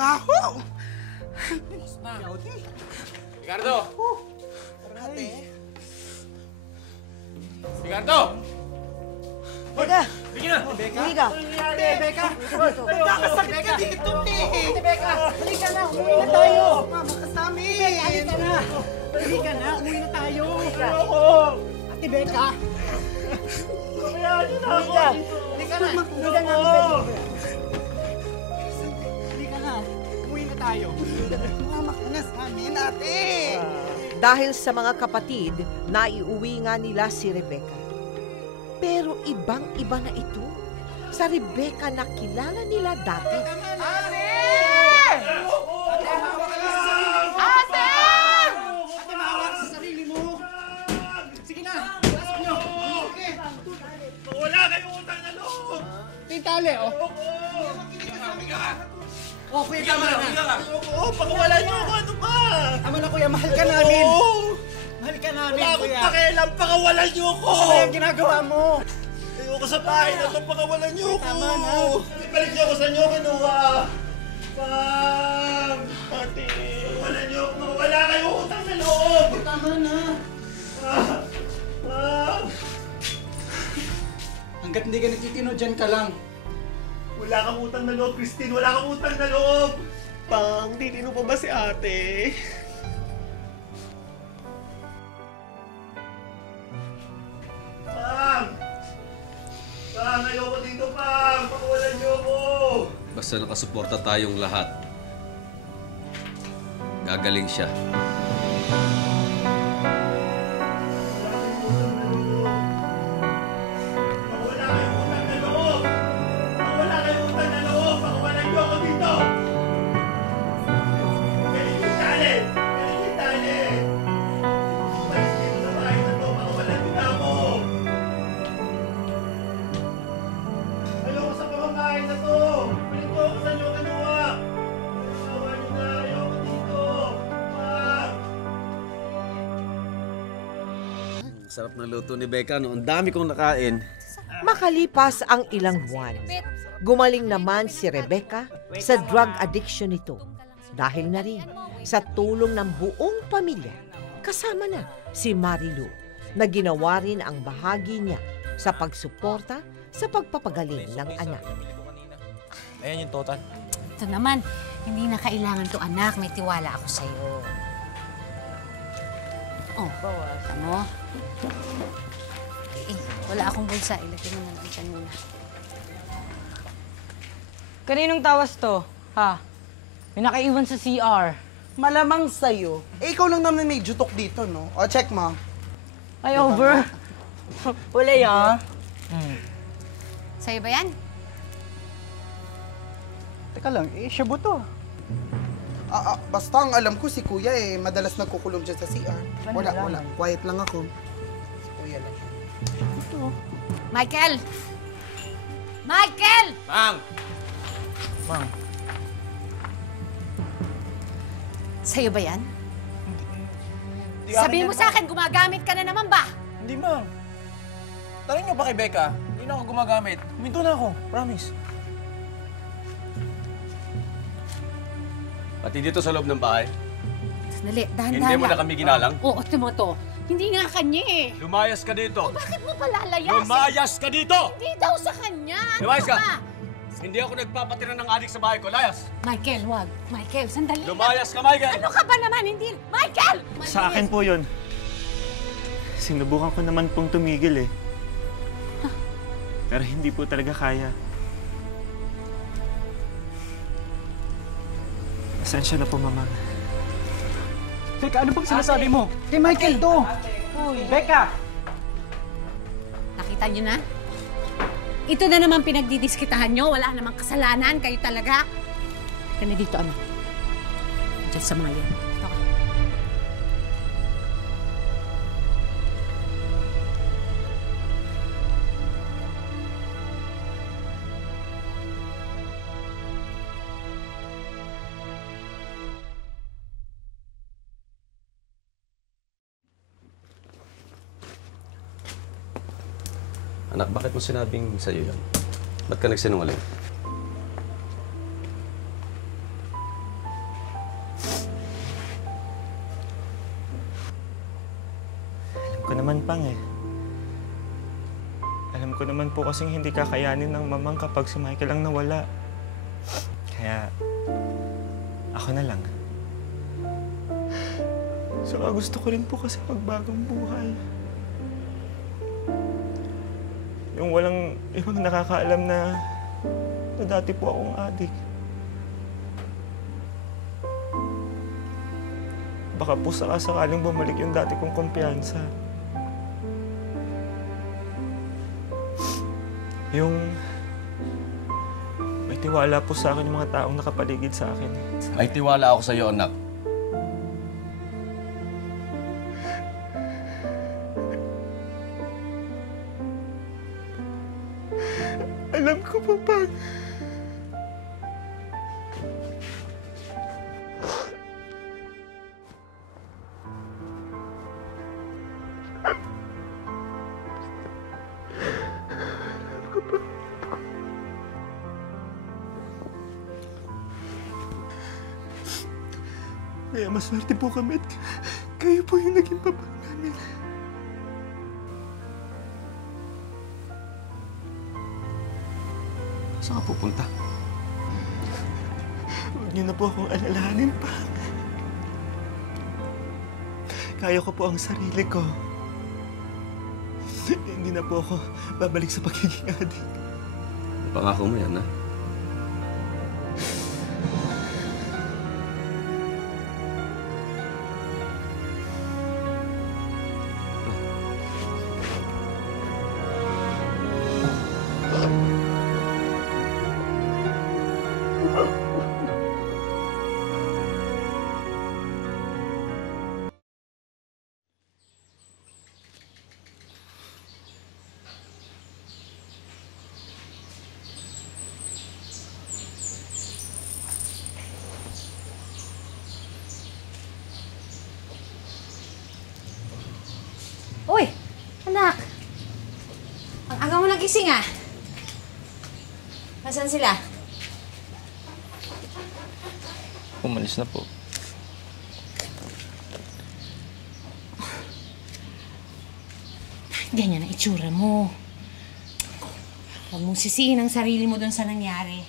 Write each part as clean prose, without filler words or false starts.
Baho! Ricardo! Ate? Ricardo! Beka! Bigyan na! Uwi ka! Beka! Magkakasakit ka dito, Ate Beka! Balik ka na! Umuwi na tayo! Mama ka sa amin! Balik ka na! Balik ka na! Umuwi na tayo! Ate Beka! Kaya niyo na ako! Balik ka na! Balik ka na! Balik ka na! Umuwi na tayo! Mama ka na sa amin, ate! Dahil sa mga kapatid, naiuwi nga nila si Rebecca. Pero ibang-iba na ito sa Rebecca na kilala nila dati. Ate! Ate! Ate, maawa ka sa sarili mo! Sige na! Pasok nyo! Wala kayong utang na loob! Tintali, oh! Oh, kuya, tama na! Oo, pakawalan niyo ako! Ano ba? Tama na, kuya! Mahal ka namin! Mahal ka namin, Wala akong kuya! pakialam! Pakawalan niyo ako! Ano yung ginagawa mo? Ayoko sa bahay na ito! Pakawalan niyo ako! Tama na. Ibalik niyo ako sa inyo kinuha! Pam! Ate! Pakawalan niyo ako! Wala kayong utang na loob! Tama na! Pam! Hanggat hindi ka nagtitino, dyan ka lang. Wala kang utang na loob, Christine! Wala kang utang na loob! Pang, titino pa ba si ate? Pang! Pang, ayoko dito, Pang! Pakawalan niyo ako! Basta nakasuporta tayong lahat, gagaling siya. Wala kayong utang na loob! Wala kayong utang na loob! Pakawalan niyo ako dito! Galing yung tali! Galing yung tali! Umalis dito sa bahay na to! Pakawalan niyo na ako! Ayoko sa pamamahay na to! Balik ko ako sa inyo kinuha! Pakawalan niyo na! Ayoko dito! Pag! Sarap ng luto ni Becca, no? Ang dami kong nakain. Makalipas ang ilang buwan, gumaling naman si Rebecca sa drug addiction nito. Dahil na rin sa tulong ng buong pamilya, kasama na si Marilu, na ginawa rin ang bahagi niya sa pagsuporta sa pagpapagaling ng anak. Ayan yung total. Ito naman, hindi na kailangan to, anak. May tiwala ako sa'yo. Oh, ano? Eh, wala akong bulsa. Ilagay mo na lang dyan muna. Kaninong tawas to? Ha? May nakaiwan sa CR. Malamang sa'yo. Eh, ikaw lang naman may jutok dito, no? O, check mo. Ay, over. Wala yan. Sa'yo ba yan? Teka lang, eh, siya ba to? Basta ang alam ko si Kuya madalas nagkukulong dyan sa CR. Wala. Quiet lang ako. Si Kuya lang. Michael! Michael! Pang! Mang, Sa'yo ba yan? di Sabihin mo sa akin, gumagamit ka na naman ba? Hindi, Mang. Tanong niyo ba kay Becca? Hindi na ako gumagamit. Huminto na ako. Promise. Pati dito sa loob ng bahay, Sandali, dahan-dahan hindi mo na lang. kami ginalang. Oo, ito mo to. Hindi nga kanya eh. Lumayas ka dito! Bakit mo palalayas? Lumayas ka dito! Hindi daw sa kanya. Ano Lumayas ka! ba? Hindi ako nagpapatira ng adik sa bahay ko. Layas! Michael, wag. Michael, sandali. Lumayas ka, Michael! Ano ka ba naman? Hindi. Michael! Sa akin po yun. Sinubukan ko naman pong tumigil eh. Pero hindi po talaga kaya. Pasensya na po, Mama. Teka, ano bang sinasabi mo? Kay Michael to! Becca! Nakita niyo na? Ito na naman pinagdidiskitahan nyo. Wala namang kasalanan. Kayo talaga. Ika na dito, ano? Diyan sa mga yan. Ito ka. Anak, bakit mo sinabing sa'yo yan? Ba't ka nagsinungaling? Alam ko naman po kasing hindi kakayanin ng mamang kapag si Michael ang nawala. Kaya, ako na lang. Saka gusto ko rin po kasi magbagong buhay. Yung walang ibang nakakaalam na dati po akong adik. Baka po sakaling bumalik yung dati kong kumpiyansa. Yung may tiwala po sa akin yung mga taong nakapaligid sa akin. May tiwala ako sa iyo, anak. Alam ko pa pa. Kaya maswerte po kami at kayo po yung naging papa namin. Saan ka pupunta? Huwag niyo na po akong alalahanin pa. Kaya ko po ang sarili ko. Hindi na po ako babalik sa pagiging adik. Pangako mo yan, ha? Uy, anak. Ang aga mo nagising ah. Nasaan sila? Umalis na po. Ganyan ang itsura mo. Huwag mong sisihin ang sarili mo doon sa nangyari.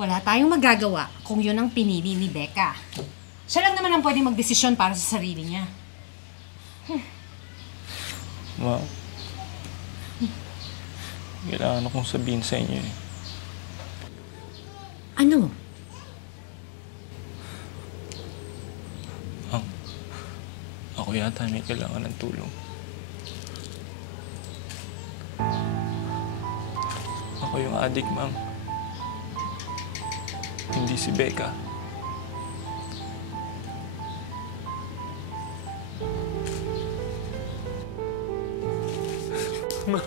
Wala tayong magagawa kung yun ang pinili ni Becca. Siya lang naman ang pwedeng magdesisyon para sa sarili niya. Ma, kailangan akong sabihin sa inyo eh. Ano? Ako yata may kailangan ng tulong. Ako yung adik, ma'am. Hindi si Becca. Ma'am.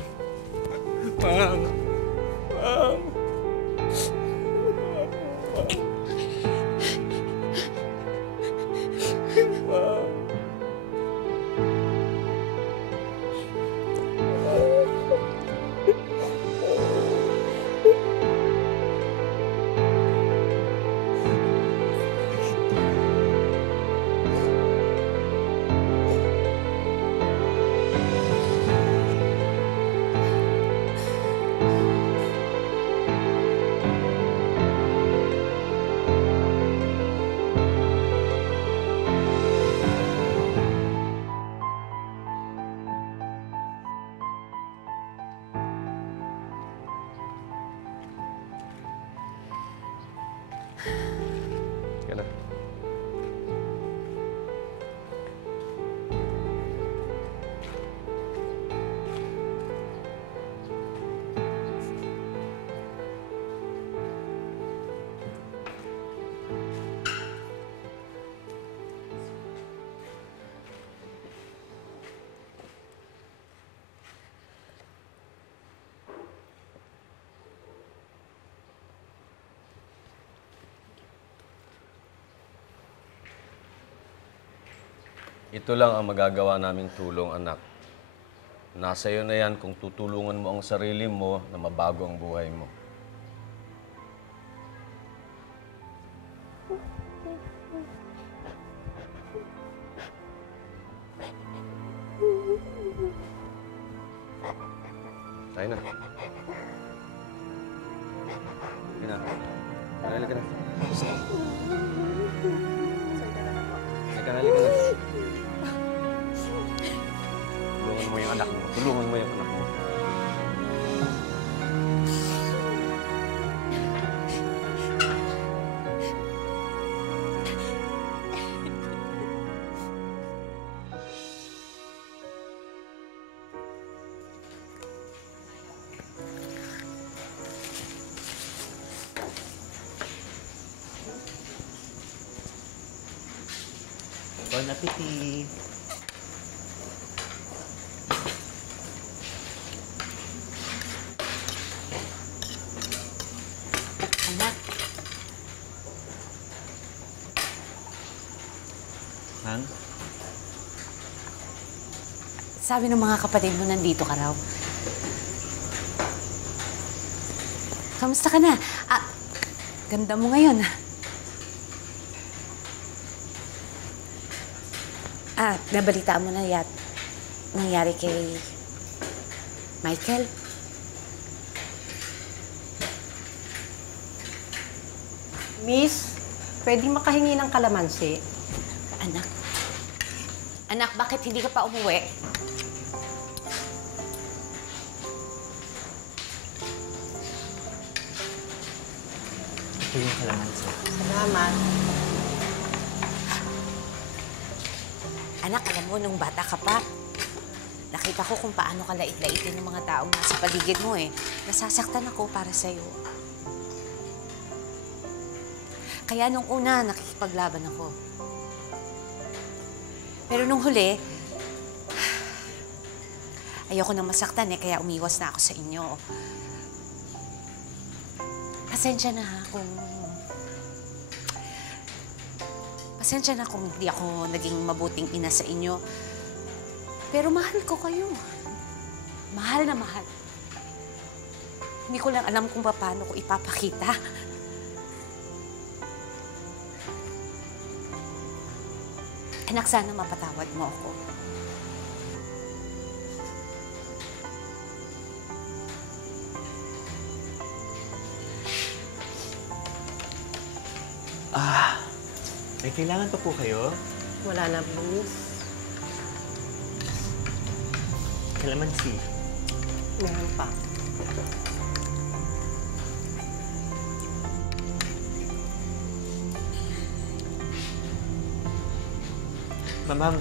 Ma'am. Ma'am. Ma'am. Sige na. Ito lang ang magagawa naming tulong, anak. Nasa iyo na yan kung tutulungan mo ang sarili mo na mabago ang buhay mo. Tayo na. Sige na. Halika na. Halika na, halika na. Tulungan mo yung anak mo. Tulungan mo yung anak mo. Bon appetit! Anak, Mang? sabi ng mga kapatid mo nandito ka raw. Kamusta ka na? Ganda mo ngayon. Nabalita mo na nangyari kay Michael? Miss, pwede makahingi ng kalamansi? Anak, bakit hindi ka pa umuwi? Ito yung kalamansi. Salamat. Anak, alam mo, nung bata ka pa, nakita ko kung paano ka lait-laitin ng mga taong nasa paligid mo eh. Nasasaktan ako para sa'yo. Kaya nung una, nakikipaglaban ako. Pero nung huli, ayoko nang masaktan eh, kaya umiwas na ako sa inyo. Pasensya na ha Pasensya na kung hindi ako naging mabuting ina sa inyo. Pero mahal ko kayo. Mahal na mahal. Hindi ko lang alam kung paano ko ipapakita. Anak, sana mapatawad mo ako. May kailangan pa po kayo? Wala na po, miss. Kalamansi. Meron pa. Ma'am,